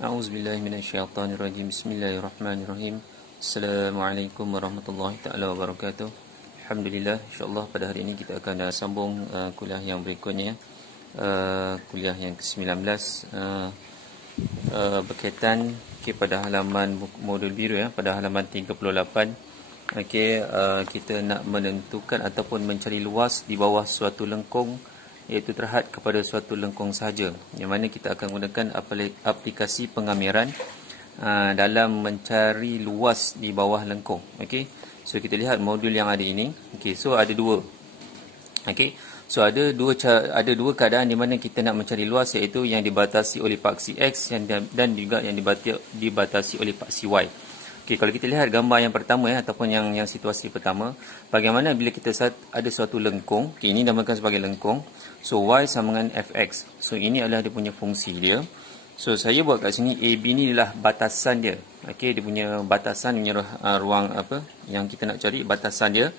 A'udzubillahi minasyaitonirrajim. Bismillahirrahmanirrahim. Assalamualaikum warahmatullahi taala wabarakatuh. Alhamdulillah, insyaallah pada hari ini kita akan sambung kuliah yang berikutnya. Kuliah yang ke-19 berkaitan pada halaman modul biru ya, pada halaman 38. Kita nak menentukan ataupun mencari luas di bawah suatu lengkung, iaitu terhad kepada suatu lengkung sahaja, yang mana kita akan gunakan aplikasi pengamiran dalam mencari luas di bawah lengkung. So kita lihat modul yang ada ini. So ada dua. So ada dua keadaan di mana kita nak mencari luas, iaitu yang dibatasi oleh paksi X dan juga yang dibatasi oleh paksi Y. Kalau kita lihat gambar yang pertama ataupun yang situasi pertama, bagaimana bila kita ada suatu lengkung. Ini dinamakan sebagai lengkung. So Y sama dengan Fx. So ini adalah dia punya fungsi dia. So saya buat kat sini AB ni adalah batasan dia. Dia punya batasan, punya ruang apa yang kita nak cari, batasan dia.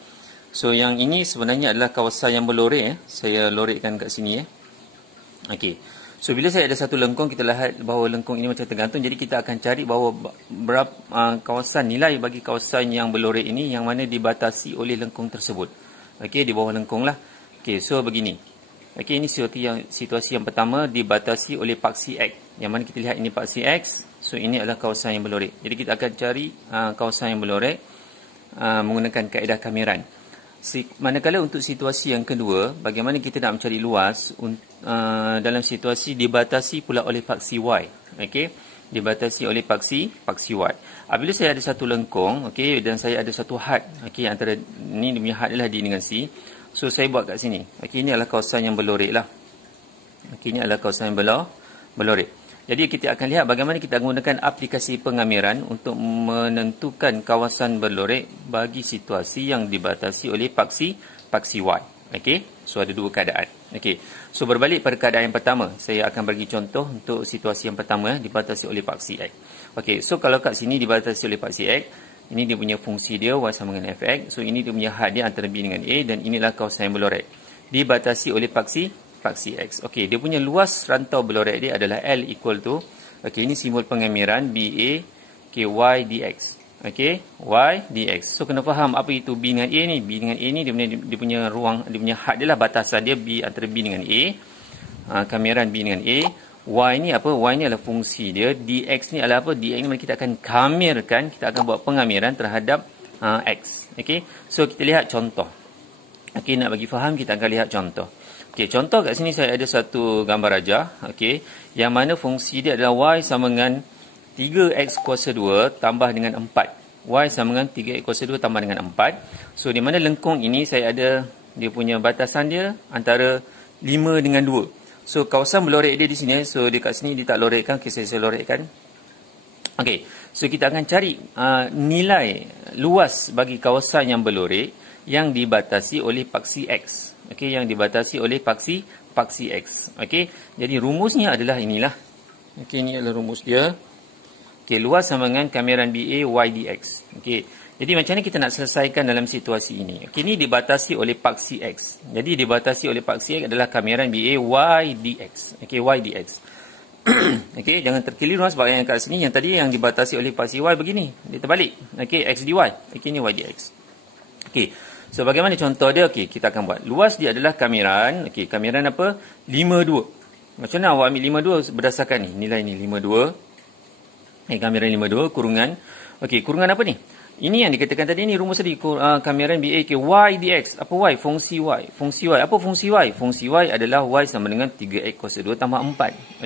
So yang ini sebenarnya adalah kawasan yang berlorek. Saya lorekkan kat sini. So bila saya ada satu lengkung, kita lihat bahawa lengkung ini macam tergantung. Jadi kita akan cari bahawa berapa kawasan, nilai bagi kawasan yang berlorek ini yang mana dibatasi oleh lengkung tersebut. Di bawah lengkung lah. So begini. Ini situasi yang pertama, dibatasi oleh paksi X. Yang mana kita lihat ini paksi X. So ini adalah kawasan yang berlorek. Jadi kita akan cari kawasan yang berlorek menggunakan kaedah kamiran. Manakala untuk situasi yang kedua, bagaimana kita nak mencari luas dalam situasi dibatasi pula oleh paksi Y. Dibatasi oleh paksi Y. Apabila saya ada satu lengkung, dan saya ada satu had, antara ni dia punya had adalah D dengan C. So saya buat kat sini. Ini adalah kawasan yang berlorek lah. Ini adalah kawasan yang berlorek. Jadi kita akan lihat bagaimana kita menggunakan aplikasi pengamiran untuk menentukan kawasan berlorek bagi situasi yang dibatasi oleh paksi Y. So ada dua keadaan. So berbalik pada keadaan yang pertama, saya akan bagi contoh untuk situasi yang pertama, dibatasi oleh paksi X. So kalau kat sini dibatasi oleh paksi X, ini dia punya fungsi dia Y sama dengan Fx. So ini dia punya had dia antara B dengan A, dan inilah kawasan yang berlorek. Dibatasi oleh paksi X. Dia punya luas rantau berlorek dia adalah L equal to, ini simbol pengamiran BA, Y dx. Y dx. So kena faham apa itu B dengan A ni. B dengan A ni dia punya ruang, dia punya had dia lah, batasan dia B antara B dengan A. Kamiran B dengan A. Y ni apa? Y ni adalah fungsi dia. Dx ni adalah apa? Dx ni kita akan kamirkan, kita akan buat pengamiran terhadap X. So kita lihat contoh. Nak bagi faham, kita akan lihat contoh. Contoh kat sini saya ada satu gambar rajah, yang mana fungsi dia adalah Y sama dengan 3x kuasa 2 tambah dengan 4. Y sama dengan 3x kuasa 2 tambah dengan 4. So di mana lengkung ini saya ada dia punya batasan dia antara 5 dengan 2. So kawasan berlorek dia di sini. So dekat sini dia tak lorekkan. Saya lorekkan. So kita akan cari nilai luas bagi kawasan yang berlorek yang dibatasi oleh paksi X. Yang dibatasi oleh paksi X. Jadi rumusnya adalah inilah. Ini adalah rumus dia. Luas sama dengan kamiran BA Y dx. Jadi macam mana kita nak selesaikan dalam situasi ini? Ini dibatasi oleh paksi X. Jadi dibatasi oleh paksi X adalah kamiran BA Y dx. Y dx. Jangan terkeliru sebab yang kat sini yang tadi yang dibatasi oleh paksi Y begini. Dia terbalik. X dy. Ini Y dx. So bagaimana contoh dia? Kita akan buat. Luas dia adalah kamiran. Kamiran apa? 52. Macam mana awak ambil 52 berdasarkan ni? Nilai ni 52. Kamiran 52 kurungan. Kurungan apa ni? Ini yang dikatakan tadi ni rumus tadi. Kamiran BA Y dx. Apa Y? Fungsi Y. Fungsi Y. Apa fungsi Y? Fungsi Y adalah Y sama dengan 3x kuasa 2 tambah 4.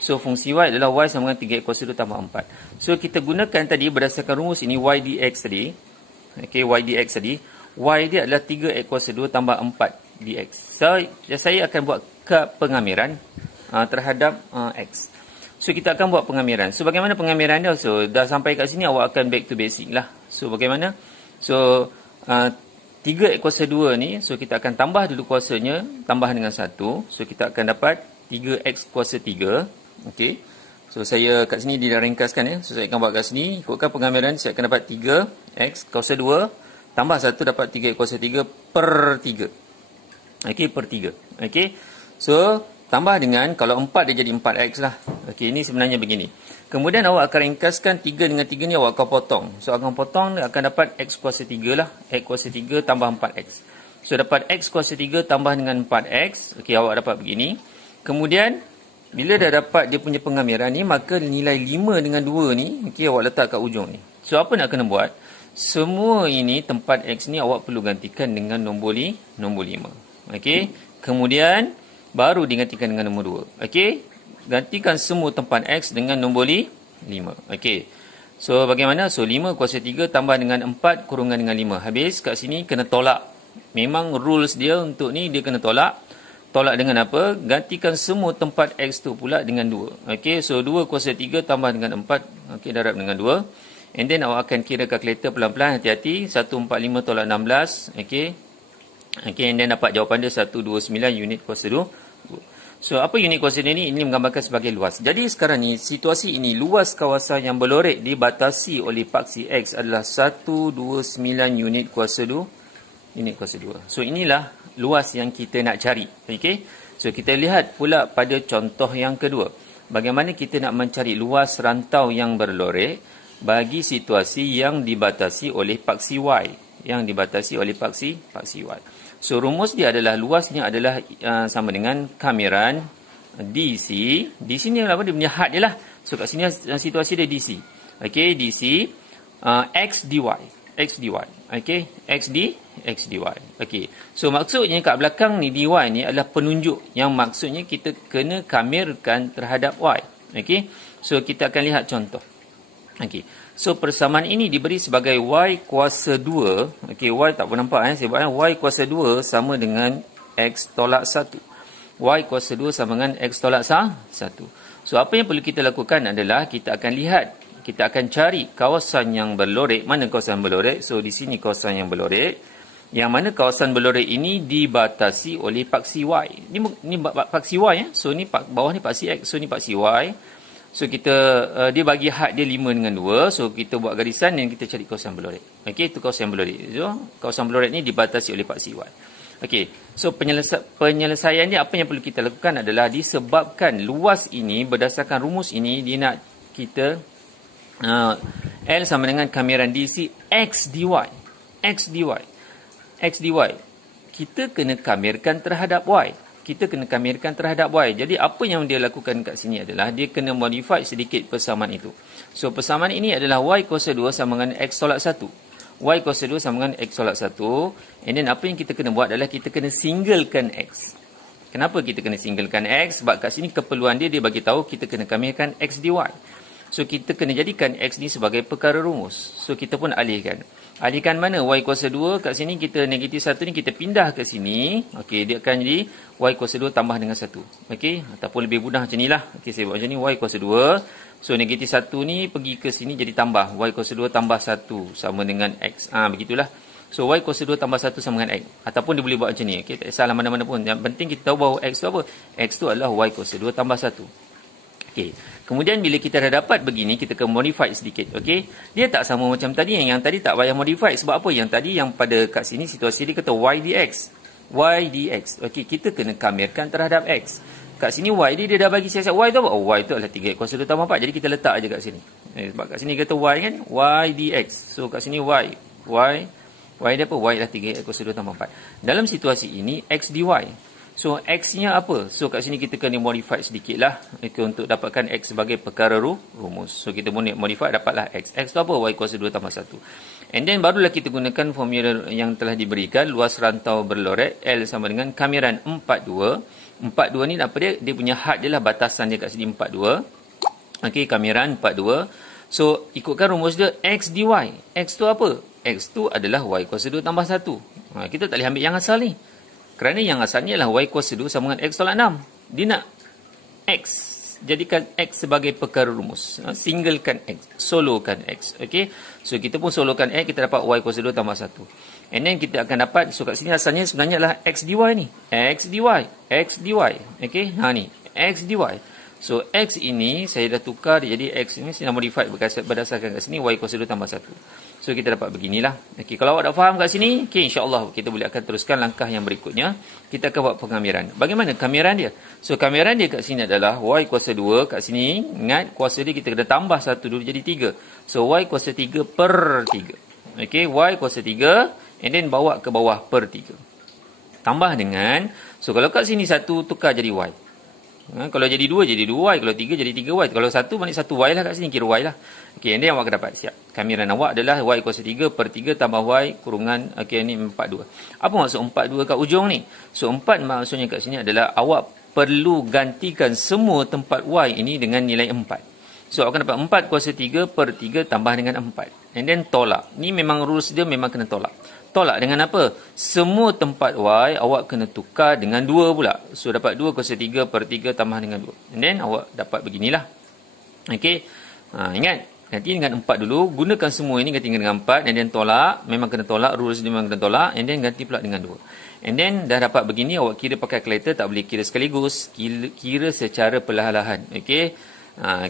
So fungsi Y adalah Y sama dengan 3x kuasa 2 tambah 4. So kita gunakan tadi berdasarkan rumus ini Y dx tadi. Y dx tadi. Y dia adalah 3x kuasa 2 tambah 4 dx. So saya akan buat pengamiran terhadap X. So kita akan buat pengamiran. So bagaimana pengamiran dia? So dah sampai kat sini awak akan back to basic lah. So bagaimana? So 3x kuasa 2 ni, so kita akan tambah dulu kuasanya, tambah dengan 1. So kita akan dapat 3x kuasa 3. So saya kat sini dia dah ringkaskan ya. So saya akan buat kat sini, ikutkan pengamiran, saya akan dapat 3x kuasa 2 tambah 1 dapat 3x kuasa 3 per 3. Per 3. So tambah dengan, kalau 4 dia jadi 4x lah. Okey, ini sebenarnya begini. Kemudian awak akan ringkaskan 3 dengan 3 ni awak akan potong. So akan potong akan dapat x kuasa 3 lah. X kuasa 3 tambah 4x. So dapat x kuasa 3 tambah dengan 4x. Okey, awak dapat begini. Kemudian bila dah dapat dia punya pengamiran ni, maka nilai 5 dengan 2 ni, okey, awak letak kat ujung ni. So apa nak kena buat? Semua ini tempat x ni awak perlu gantikan dengan nombor 5. Okey. Kemudian baru digantikan dengan nombor 2. Okey. Gantikan semua tempat x dengan nombor 5. Okey. So bagaimana? So 5 kuasa 3 tambah dengan 4 kurungan dengan 5. Habis kat sini kena tolak. Memang rules dia untuk ni dia kena tolak. Tolak dengan apa? Gantikan semua tempat x tu pula dengan 2. Okey. So 2 kuasa 3 tambah dengan 4. Okey, darab dengan 2. And then awak akan kira kalkulator pelan-pelan, hati-hati. 145 tolak 16. Okey. Okey, and then dapat jawapan dia 129 unit kuasa 2. So, apa unit kuasa 2 ni? Ini menggambarkan sebagai luas. Jadi, sekarang ni, situasi ini, luas kawasan yang berlorek dibatasi oleh paksi X adalah 129 unit kuasa 2. Unit kuasa 2. So, inilah luas yang kita nak cari. Okey. So, kita lihat pula pada contoh yang kedua. Bagaimana kita nak mencari luas rantau yang berlorek bagi situasi yang dibatasi oleh paksi Y. Yang dibatasi oleh paksi Y. So, rumus dia adalah luasnya adalah sama dengan kamiran DC. DC ni apa? Dia punya had dia lah. So, kat sini situasi dia DC. Okey, DC X dy. X dy. Okey, X dy. Okey. So, maksudnya kat belakang ni dy ni adalah penunjuk. Yang maksudnya kita kena kamirkan terhadap Y. Okey. So, kita akan lihat contoh. Okey. So, persamaan ini diberi sebagai Y kuasa 2. Okey, Y tak pun nampak. Saya buat Y kuasa 2 sama dengan X tolak 1. Y kuasa 2 sama dengan X tolak 1. So, apa yang perlu kita lakukan adalah kita akan lihat. Kita akan cari kawasan yang berlorek. Mana kawasan berlorek? So, di sini kawasan yang berlorek. Yang mana kawasan berlorek ini dibatasi oleh paksi Y. Ini paksi Y. So, ni bawah ni paksi X. So, ni paksi Y. So, kita dia bagi had dia 5 dengan 2. So, kita buat garisan dan kita cari kawasan berlorek. Okey, itu kawasan berlorek. So, kawasan berlorek ni dibatasi oleh paksi Y. Okey, so penyelesaian dia apa yang perlu kita lakukan adalah disebabkan luas ini berdasarkan rumus ini dia nak kita L sama dengan kamiran DC X dy. X dy. X dy. Kita kena kamirkan terhadap Y. Kita kena kamirkan terhadap Y. Jadi, apa yang dia lakukan kat sini adalah dia kena modify sedikit persamaan itu. So, persamaan ini adalah Y kuasa 2 sama dengan X tolak 1. Y kuasa 2 sama dengan X tolak 1. And then, apa yang kita kena buat adalah kita kena singlekan X. Kenapa kita kena singlekan X? Sebab kat sini keperluan dia bagi tahu kita kena kamirkan X dy. So, kita kena jadikan X ni sebagai perkara rumus. So, kita pun alihkan. Alihkan mana? Y kuasa 2. Kat sini kita negatif 1 ni kita pindah ke sini. Okey, dia akan jadi Y kuasa 2 tambah dengan 1. Okey, ataupun lebih mudah macam ni lah. Okey, saya buat macam ni. Y kuasa 2. So, negatif 1 ni pergi ke sini jadi tambah. Y kuasa 2 tambah 1 sama dengan X. Begitulah. So, Y kuasa 2 tambah 1 sama dengan X. Ataupun dia boleh buat macam ni. Okey, tak salah mana-mana pun. Yang penting kita tahu bahawa X tu apa? X tu adalah Y kuasa 2 tambah 1. Okey. Kemudian bila kita dah dapat begini, kita akan modify sedikit. Okey. Dia tak sama macam tadi. Yang tadi tak payah modify. Sebab apa? Yang tadi yang pada kat sini situasi dia kata Y dx. Y dx. Okey, kita kena kamirkan terhadap X. Kat sini Y dia dah bagi siasat Y tu apa? Oh, Y tu adalah 3X kuasa 2 tambah 4. Jadi kita letak aja kat sini. Sebab kat sini kata Y kan? Y dx. So kat sini Y. Y dia apa? Y adalah 3X kuasa 2 tambah 4. Dalam situasi ini, X dy. So, X-nya apa? So, kat sini kita kena modify sedikit lah. Untuk dapatkan X sebagai perkara rumus. So, kita modify dapatlah X. X tu apa? Y kuasa 2 tambah 1. And then, barulah kita gunakan formula yang telah diberikan. Luas rantau berlorek. L sama dengan kamiran 42. 42 ni apa dia? Dia punya had dia lah. Batasan dia kat sini 42. Okey, kamiran 42. So, ikutkan rumus dia X dy. X tu apa? X tu adalah Y kuasa 2 tambah 1. Kita tak boleh ambil yang asal ni. Kerana yang asalnya adalah Y kuasa 2 sama dengan X tolak 6. Dia nak X. Jadikan X sebagai perkara rumus. Singlekan X. Solokan X. Okey. So, kita pun solokan X. Kita dapat Y kuasa 2 tambah 1. And then, kita akan dapat. So, kat sini asalnya sebenarnya adalah X dy ni. X dy. X dy. Okey. Ni. X dy. So, X ini saya dah tukar jadi X ini saya dah modify berdasarkan kat sini Y kuasa 2 tambah 1. So, kita dapat beginilah. Okey, kalau awak dah faham kat sini, okey, insya-Allah kita boleh akan teruskan langkah yang berikutnya. Kita akan buat pengamiran. Bagaimana kamiran dia? So, kamiran dia kat sini adalah Y kuasa 2 kat sini. Ingat, kuasa dia kita kena tambah 1 dulu jadi 3. So, Y kuasa 3 per 3. Okey, Y kuasa 3 and then bawa ke bawah per 3. Tambah dengan, so kalau kat sini 1 tukar jadi Y. Kalau jadi 2 jadi 2Y, kalau 3 jadi 3Y, kalau 1 balik 1Y lah kat sini, kira Y lah. Okey, ini awak akan dapat siap. Kamiran awak adalah Y kuasa 3 per 3 tambah Y kurungan, okey, ini 42. Apa maksud 42 kat ujung ni? So 4 maksudnya kat sini adalah awak perlu gantikan semua tempat Y ini dengan nilai 4. So awak akan dapat 4 kuasa 3 per 3 tambah dengan 4. And then tolak. Ni memang rules dia memang kena tolak. Tolak dengan apa? Semua tempat Y awak kena tukar dengan 2 pula. So dapat 2 kuasa 3 per 3 tambah dengan 2. And then awak dapat beginilah. Okey. Ingat, ganti dengan 4 dulu. Gunakan semua ini ganti dengan 4 and then tolak. Memang kena tolak, rules dia memang kena tolak. And then ganti pula dengan 2. And then dah dapat begini, awak kira pakai kalkulator, tak boleh kira sekaligus. Kira secara perlahan-lahan. Okey.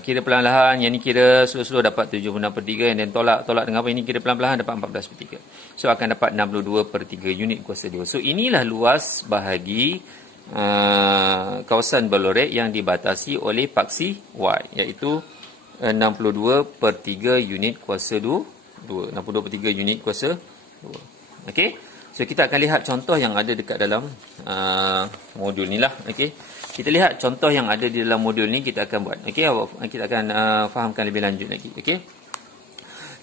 Kira perlahan-lahan, yang ni kira slow-slow dapat 76 per 3 and then tolak dengan apa, ini kira perlahan-lahan dapat 14 per 3. So akan dapat 62 per 3 unit kuasa 2. So inilah luas bahagi kawasan berlorek yang dibatasi oleh paksi Y, iaitu 62 per 3 unit kuasa 2. 62 per 3 unit kuasa 2. Okey. So kita akan lihat contoh yang ada dekat dalam modul ni lah. Okey. Kita lihat contoh yang ada di dalam modul ni, kita akan buat. Okey, kita akan fahamkan lebih lanjut lagi. Okey.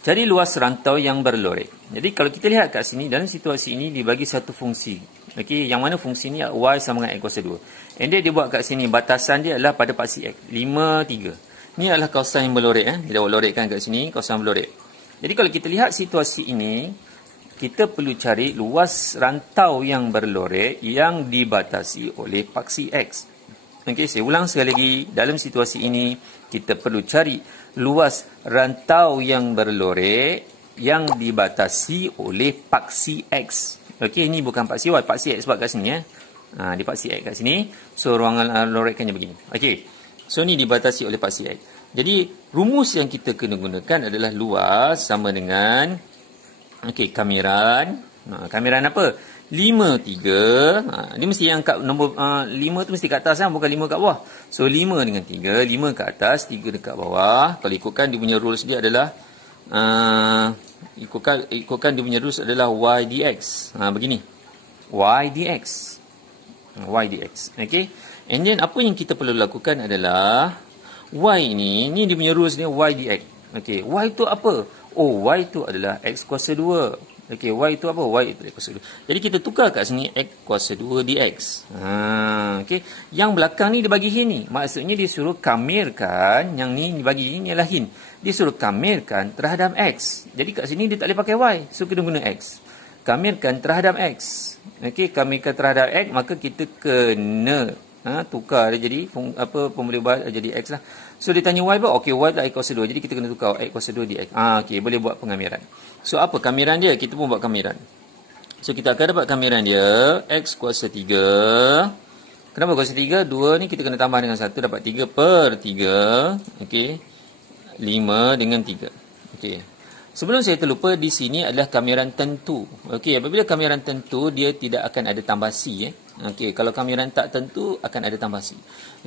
Cari luas rantau yang berlorek. Jadi kalau kita lihat kat sini, dalam situasi ini dibagi satu fungsi. Okey, yang mana fungsi ni Y sama dengan X kuasa 2. And dia buat kat sini, batasan dia adalah pada paksi X. 5, 3. Ni adalah kawasan yang berlorek. Kita lorek kat sini, kawasan berlorek. Jadi kalau kita lihat situasi ini, kita perlu cari luas rantau yang berlorek yang dibatasi oleh paksi X. Okey, saya ulang sekali lagi. Dalam situasi ini, kita perlu cari luas rantau yang berlorek yang dibatasi oleh paksi X. Okey, ini bukan paksi Y, paksi X sebab kat sini. Di paksi X kat sini. So, ruangan lorekannya begini. Okey, so ni dibatasi oleh paksi X. Jadi, rumus yang kita kena gunakan adalah luas sama dengan, okey, kamiran. Kamiran apa? 5, 3. Dia mesti yang kat nombor 5 tu mesti kat atas kan, bukan 5 kat bawah. So 5 dengan 3, 5 kat atas, 3 dekat bawah. Kalau ikutkan dia punya rules dia adalah ikutkan dia punya rules adalah Y dx. Begini. Y dx. Y dx. Okey. And then apa yang kita perlu lakukan adalah Y ni dia punya rules dia Y dx. Okey, Y tu apa? Oh, Y tu adalah X kuasa 2. Okey, Y itu apa? Y itu X kuasa 2. Jadi kita tukar kat sini X kuasa 2 dx. Okey. Yang belakang ni dia bagi hin ni. Maksudnya dia suruh kamirkan, yang ni dibagi ni ialah hin. Dia suruh kamirkan terhadap X. Jadi kat sini dia tak boleh pakai Y. So kita guna X. Kamirkan terhadap X. Okey, kamirkan terhadap X, maka kita kena tukar dia jadi pemboleh ubah jadi X lah. So dia tanya Y apa? Okey, Y adalah X kuasa 2. Jadi kita kena tukar X kuasa 2 dx. Okey, boleh buat pengamiran. So apa kamiran dia? Kita pun buat kamiran. So kita akan dapat kamiran dia X kuasa 3. Kenapa kuasa 3? 2 ni kita kena tambah dengan 1, dapat 3 per 3. Okey. 5 dengan 3. Okey. Sebelum saya terlupa, di sini adalah kamiran tentu. Okey, apabila kamiran tentu, dia tidak akan ada tambah C. Okey, kalau kamiran tak tentu, akan ada tambah C.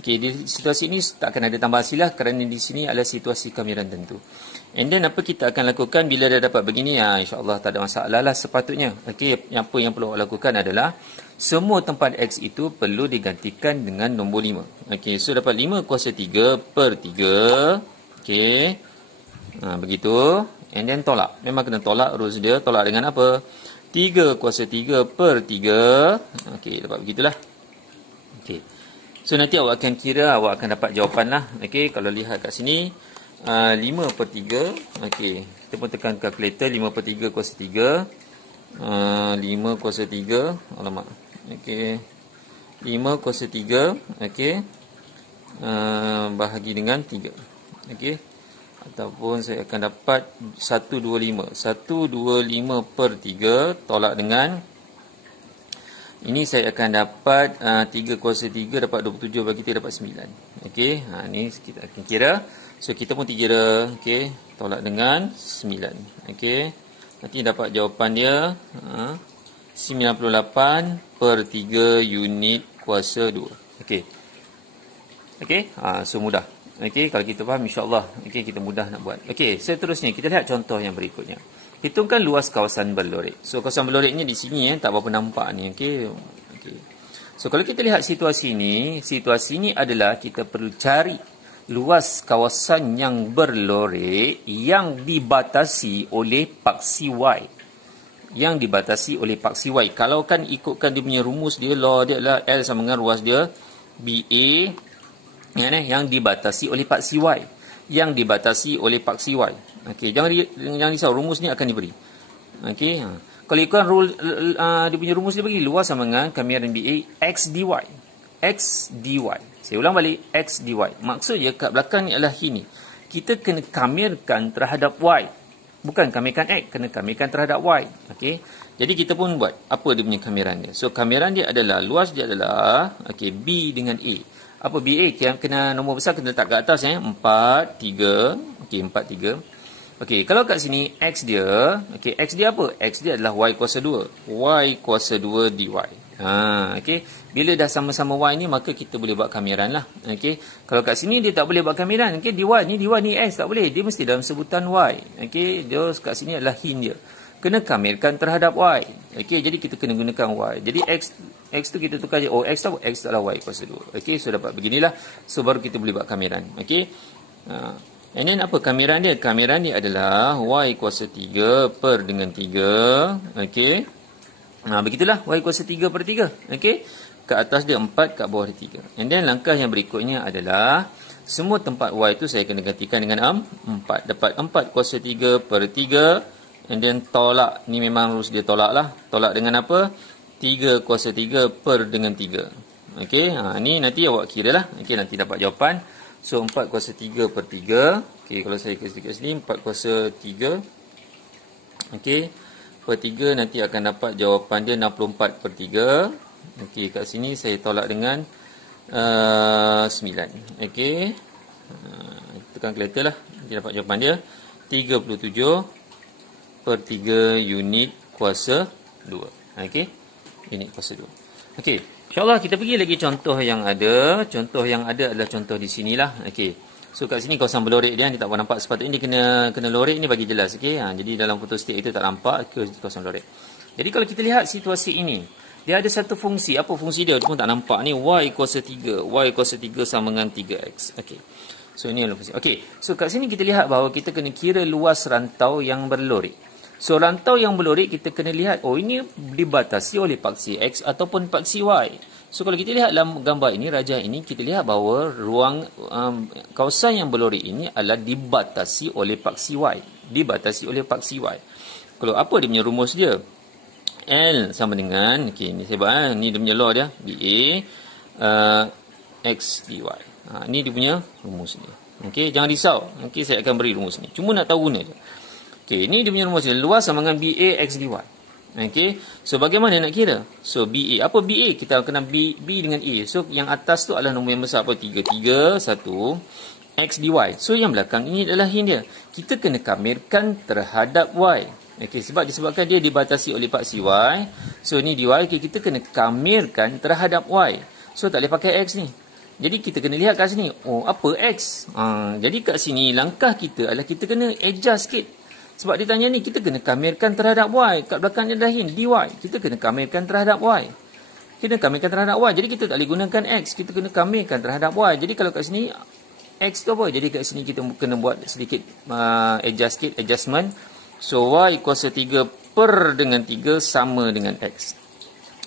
Okey, di situasi ini tak akan ada tambah C lah, kerana di sini adalah situasi kamiran tentu. And then, apa kita akan lakukan bila dah dapat begini? InsyaAllah tak ada masalah lah sepatutnya. Okey, apa yang perlu lakukan adalah, semua tempat X itu perlu digantikan dengan nombor 5. Okey, so dapat 5 kuasa 3 per 3. Okey, begitu. And then tolak. Memang kena tolak rules dia. Tolak dengan apa? 3 kuasa 3 per 3. Okey, dapat begitulah. Okey. So nanti awak akan kira, awak akan dapat jawapan lah. Okey, kalau lihat kat sini 5 per 3. Okey, kita pun tekan kalkulator. 5 per 3 kuasa 3. 5 kuasa 3. Alamak. Okey, 5 kuasa 3. Okey, bahagi dengan 3. Okey, ataupun saya akan dapat 125. 125 per 3 tolak dengan Ini saya akan dapat 3 kuasa 3 dapat 27 bagi 3 dapat 9. Okey, ni kita akan kira. So kita pun kira, okey, tolak dengan 9. Okey. Nanti dapat jawapan dia 98 per 3 unit kuasa 2. Okey. Okey, so mudah. Okey, kalau kita faham insya-Allah, okey, kita mudah nak buat. Okey, seterusnya kita lihat contoh yang berikutnya. Hitungkan luas kawasan berlorek. So kawasan berlorek ni di sini tak berapa nampak ni, okey. Okey. So kalau kita lihat situasi ni adalah kita perlu cari luas kawasan yang berlorek yang dibatasi oleh paksi Y. Yang dibatasi oleh paksi Y. Kalau kan ikutkan dia punya rumus dia, law dia adalah L sama dengan ruas dia BA yang dibatasi oleh paksi Y. Yang dibatasi oleh paksi Y. Okey, jangan risau, rumus ni akan diberi. Okey, kalau ikutkan rule dia punya rumus dia bagi luas sama dengan kamiran BA X dy. X dy. Saya ulang balik, X dy. Maksudnya kat belakang ni adalah ini. Kita kena kamirkan terhadap Y. Bukan kamirkan X, kena kamirkan terhadap Y. Okey. Jadi kita pun buat apa dia punya kamiran dia. So kamiran dia adalah, luas dia adalah B dengan A. Apa BA? Kena nombor besar kena letak kat atas 4, 3. Okey, 4, 3. Okey, kalau kat sini X dia, X dia apa? X dia adalah Y kuasa 2. Y kuasa 2 dy. Okey. Bila dah sama-sama Y ni, maka kita boleh buat kamiran lah. Okey. Kalau kat sini dia tak boleh buat kamiran. Okey, dy ni X tak boleh. Dia mesti dalam sebutan Y. Okey, dia kat sini adalah hint dia. Kena kamirkan terhadap Y. Okey, jadi kita kena gunakan Y. Jadi X tu kita tukar je. X tu apa? X adalah Y kuasa 2. Okey, so dapat beginilah. So baru kita boleh buat kamiran. Okey. And then apa kamiran dia? Kamiran dia adalah Y kuasa 3 per dengan 3. Okey. Begitulah Y kuasa 3 per 3. Okey. Kat atas dia 4, kat bawah dia 3. And then langkah yang berikutnya adalah semua tempat Y tu saya kena gantikan dengan 4. Dapat 4 kuasa 3 per 3. And then tolak. Ni memang rules dia tolak lah. Tolak dengan apa? 3 kuasa 3 per dengan 3. Okey. Ni nanti awak kira lah. Okey, nanti dapat jawapan. So 4 kuasa 3 per 3. Okey, kalau saya kira sedikit sini 4 kuasa 3. Okey, per 3 nanti akan dapat jawapan dia 64 per 3. Okey, kat sini saya tolak dengan 9. Okey. Tekan kalkulator lah. Nanti dapat jawapan dia 37 per 3 unit kuasa 2. Okey. Unit kuasa 2. Okey. InsyaAllah kita pergi lagi contoh yang ada. Contoh yang ada adalah contoh di sinilah. Okey. So kat sini kawasan berlorek dia kita tak nampak. Sepatutnya dia kena lorek ni bagi jelas. Okey. Jadi dalam fotostat itu tak nampak kawasan berlorek. Jadi kalau kita lihat situasi ini, dia ada satu fungsi. Apa fungsi dia? Dia pun tak nampak ni. Y kuasa 3. Y kuasa 3 sama dengan 3X. Okey. So ini adalah fungsi. Okey. So kat sini kita lihat bahawa kita kena kira luas rantau yang berlorek. So rantau yang berlorek kita kena lihat, ini dibatasi oleh paksi X ataupun paksi Y. So kalau kita lihat dalam gambar ini, rajah ini, kita lihat bahawa ruang kawasan yang berlorek ini adalah dibatasi oleh paksi Y. Dibatasi oleh paksi Y. Kalau apa dia punya rumus dia? L sama dengan, okey, ni saya buat, ni dia punya law dia, BA X dy. Ni dia punya rumus dia. Okey, jangan risau. Okey, saya akan beri rumus ni. Cuma nak tahu guna je. Okey, ni dia punya rumus dia. Luas sama dengan BA X dy. Okey, so bagaimana nak kira? So BA, apa BA? Kita kena B dengan A. So yang atas tu adalah nombor yang besar apa? 3, 1 X dy. So yang belakang ini adalah hint dia. Kita kena kamirkan terhadap Y. Okey, disebabkan dia dibatasi oleh paksi Y. So ni dy, okay, kita kena kamirkan terhadap Y. So tak boleh pakai X ni. Jadi kita kena lihat kat sini. Apa X? Jadi kat sini langkah kita adalah kita kena adjust sikit. Sebab dia tanya ni, kita kena kamirkan terhadap Y. Kat belakangnya dah hint, dy. Kita kena kamirkan terhadap Y. Kita kamirkan terhadap Y. Jadi kita tak boleh gunakan X. Kita kena kamirkan terhadap Y. Jadi kalau kat sini, X tu apa? Jadi kat sini kita kena buat sedikit adjustment. So Y kuasa 3 per dengan 3 sama dengan X.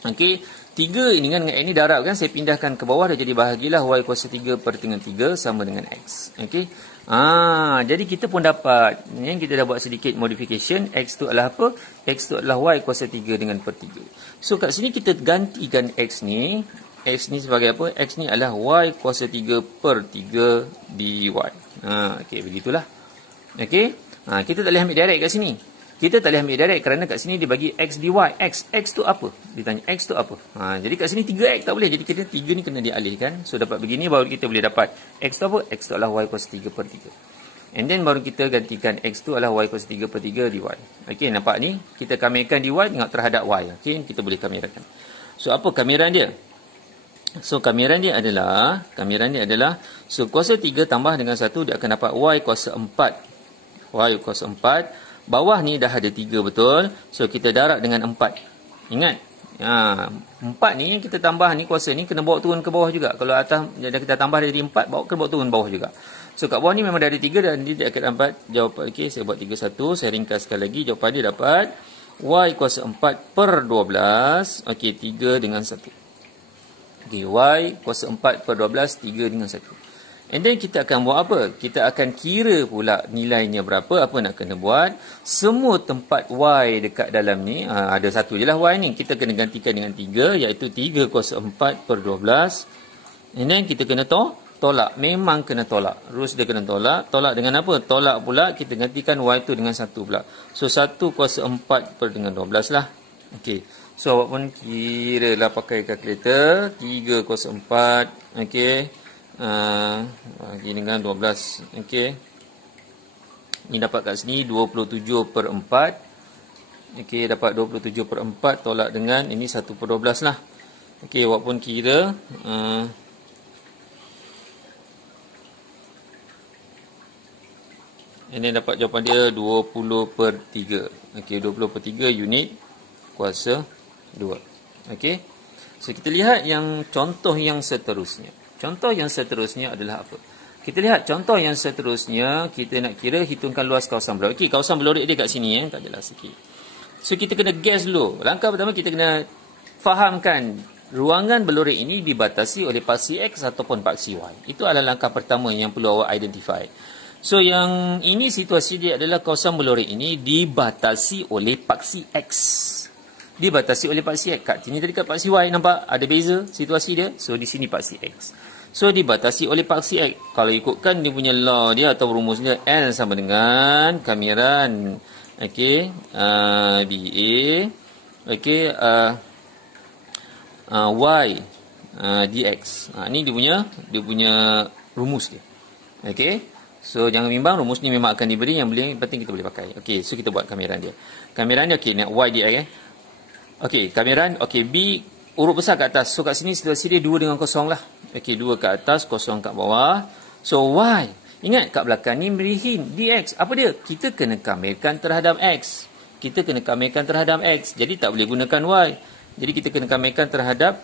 Okey. 3 ini dengan X ni darab kan. Saya pindahkan ke bawah dah jadi bahagilah Y kuasa 3 per dengan 3 sama dengan X. Okey. Jadi kita pun dapat, kita dah buat sedikit modification. X tu adalah apa? X tu adalah Y kuasa 3 dengan per 3. So kat sini kita gantikan X ni. X ni sebagai apa? X ni adalah Y kuasa 3 per 3 dy. Okey, begitulah. Okey. Kita tak boleh ambil direct kat sini. kita tak boleh ambil direct kerana kat sini dia bagi X dy. X tu apa? Ditanya X tu apa? Jadi kat sini 3X tak boleh. Jadi kita 3 ni kena dialihkan. So dapat begini baru kita boleh dapat X tu apa? X tu adalah Y kuasa 3/3. And then baru kita gantikan X tu adalah Y kuasa 3/3 dy. Okey, nampak ni? Kita kamerkan dy tengok terhadap Y. Okey, kita boleh kamerakan. So apa kameran dia? So kameran dia adalah so kuasa 3 tambah dengan 1 dia akan dapat Y kuasa 4. Y kuasa 4. Bawah ni dah ada 3 betul. So kita darab dengan 4. Ingat. 4 ni yang kita tambah ni kuasa ni kena bawa turun ke bawah juga. Kalau atas kita tambah dari 4 kena bawa turun bawah juga. So kat bawah ni memang dah ada 3 dan dia akan dapat jawapan. Okey, saya buat 31. Saya ringkaskan lagi. Jawapan dia dapat Y kuasa 4/12. Okey, 3 dengan 1. Okey, Y kuasa 4/12, 3 dengan 1. And then kita akan buat apa? Kita akan kira pula nilainya berapa. Apa nak kena buat? Semua tempat Y dekat dalam ni, ada satu je lah Y ni. Kita kena gantikan dengan 3, iaitu 3 kuasa 4/12. And then kita kena tolak. Memang kena tolak. Rules dia kena tolak. Tolak dengan apa? Tolak pula, kita gantikan Y tu dengan 1 pula. So 1 kuasa 4/12 lah. Okey. So awak pun kira lah pakai kalkulator. 3 kuasa 4. Okey. Bagi dengan 12. Okey. Ni dapat kat sini 27/4. Okey, dapat 27/4 tolak dengan ini 1/12 lah. Okey, awak pun kira ini dapat jawapan dia 20/3. Okey, 20/3 unit kuasa 2. Okey. So kita lihat yang contoh yang seterusnya. Contoh yang seterusnya adalah apa? Kita lihat contoh yang seterusnya, kita nak kira hitungkan luas kawasan berlorek. Okey, kawasan berlorek dia kat sini tak adalah sikit. So kita kena guess dulu. Langkah pertama kita kena fahamkan ruangan berlorek ini dibatasi oleh paksi X ataupun paksi Y. Itu adalah langkah pertama yang perlu awak identify. So yang ini situasi dia adalah kawasan berlorek ini dibatasi oleh paksi X. Dibatasi oleh paksi X. Kat sini tadi kat paksi Y, nampak ada beza situasi dia. So di sini paksi X. So dibatasi oleh paksi X. Kalau ikutkan dia punya law dia atau rumus dia, L sama dengan kameran. Okey, BA. Okey, Y dx. Ni dia punya rumus dia. Okey. So jangan bimbang, rumus ni memang akan diberi, yang penting kita boleh pakai. Okey, so kita buat kameran dia. Kameran dia okey, nak Y dx Okey, kameran, okey, B urut besar kat atas. So kat sini situasi dia 2 dengan 0 lah. Okey, 2 kat atas, 0 kat bawah. So Y, ingat kat belakang ni beri hint dx. Apa dia? Kita kena kamerkan terhadap X. Kita kena kamerkan terhadap X. Jadi tak boleh gunakan Y. Jadi kita kena kamerkan terhadap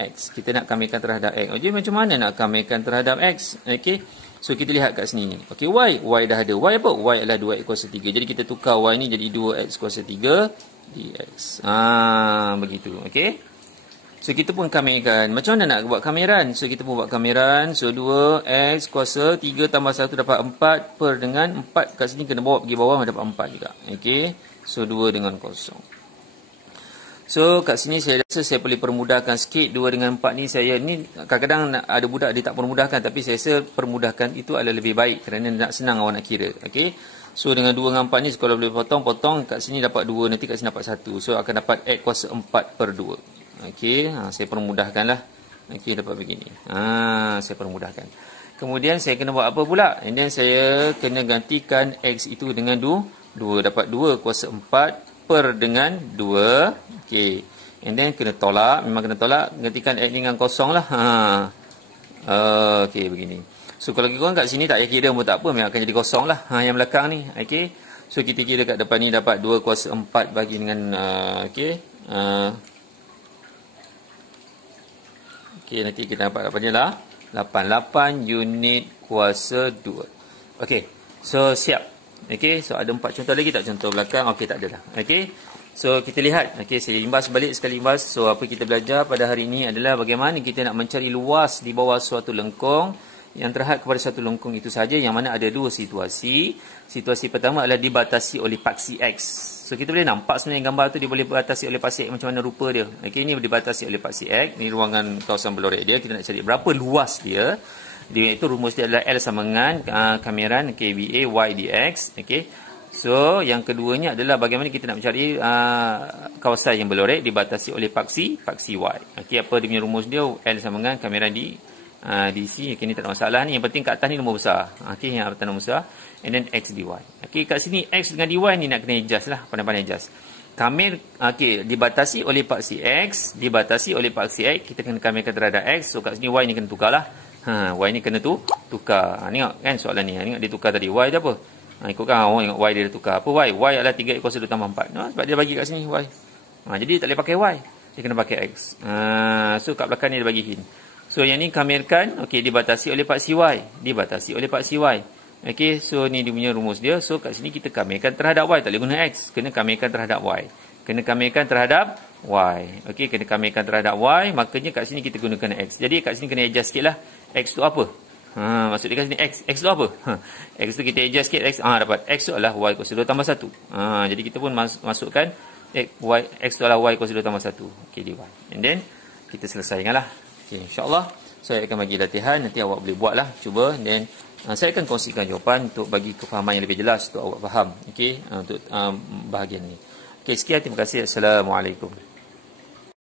X. Kita nak kamerkan terhadap X. Jadi macam mana nak kamerkan terhadap X? Okey. So kita lihat kat sini. Okey, Y dah ada. Y apa? Y adalah 2x kuasa 3. Jadi kita tukar Y ni jadi 2x kuasa 3 dx. Begitu. Okey. So kita pun kamerkan. Macam mana nak buat kameran? So kita pun buat kameran. So 2x kuasa 3 tambah 1 dapat 4 per dengan 4 kat sini kena bawa pergi bawah dapat 4 juga. Okey. So 2 dengan 0. So kat sini saya rasa saya boleh permudahkan sikit. 2 dengan 4 ni saya ni kadang-kadang ada budak dia tak permudahkan, tapi saya rasa permudahkan itu adalah lebih baik kerana nak senang awak nak kira. Okey. So dengan 2 dengan 4 ni kalau boleh potong kat sini dapat 2, nanti kat sini dapat 1. So akan dapat X kuasa 4/2. Okey, saya permudahkanlah. Okey, dapat begini. Saya permudahkan. Kemudian saya kena buat apa pula? And then saya kena gantikan X itu dengan 2. Dapat 2 kuasa 4 per dengan 2. Okey. And then kena tolak. Memang kena tolak. Gantikan X dengan 0 lah. Okey, begini. So kalau korang kat sini tak payah kira pun tak apa. Memang akan jadi 0 lah. Yang belakang ni. Okey. So kita kira kat depan ni dapat 2 kuasa 4 bagi dengan okey. Okey, nanti kita dapat apa ni lah? 8 unit kuasa 2. Okey. So siap. Okey, so ada 4 contoh lagi tak contoh belakang? Okey, tak ada dah. Okey. So kita lihat. Okey, saya limbas balik sekali limbas. So apa kita belajar pada hari ini adalah bagaimana kita nak mencari luas di bawah suatu lengkung yang terhad kepada satu lengkung itu saja, yang mana ada 2 situasi. Situasi pertama adalah dibatasi oleh paksi X. So kita boleh nampak sebenarnya gambar tu dia boleh dibatasi oleh paksi X macam mana rupa dia. Okey, ini dibatasi oleh paksi X. Ini ruangan kawasan berlorek dia. Kita nak cari berapa luas dia. Dia itu rumus dia adalah L sama dengan kameran KBA Y dx. Okey. So, yang keduanya adalah bagaimana kita nak mencari kawasan yang berlorek dibatasi oleh paksi Y. Okey, apa dia punya rumus dia? L sama dengan kamera di DC. Okey, ni tak ada masalah ni. Yang penting kat atas ni nombor besar. Okey, yang atas nombor besar. And then X dy. Okey, kat sini X dengan dy ni nak kena adjust lah. Pandai-pandai adjust. Okey, dibatasi oleh paksi X. Dibatasi oleh paksi X. Kita kena kamerkan terhadap X. So, kat sini Y ni kena tukar lah. Y ni kena tukar. Tengok kan soalan ni. Tengok dia tukar tadi. Y tu apa? Ikutkan tengok Y dia dah tukar. Apa Y? Y adalah 3 = 2 tambah 4. Sebab dia bagi kat sini Y. Jadi tak boleh pakai Y. Dia kena pakai X. So kat belakang ni dia bagi hint. So yang ni kamerkan. Okey, dibatasi oleh paksi Y. Dibatasi oleh paksi Y. Okey, so ni dia punya rumus dia. So kat sini kita kamerkan terhadap Y. Tak boleh guna X. Kena kamerkan terhadap Y. Kena kamerkan terhadap Y. Okey, kena kamerkan terhadap Y. Makanya kat sini kita gunakan X. Jadi kat sini kena adjust sikit lah. X tu apa? Maksud dia kat sini X tu apa? X tu kita adjust sikit X. Dapat. X tu adalah Y = 2 tambah 1. Jadi kita pun masukkan X tu adalah Y = 2 tambah 1. Okey, dy. And then kita selesaikan lah. Okey, insyaAllah saya akan bagi latihan. Nanti awak boleh buat lah. Cuba. And then saya akan kongsikan jawapan untuk bagi kefahaman yang lebih jelas untuk awak faham. Okey, untuk bahagian ni. Okey, sekian. Terima kasih. Assalamualaikum.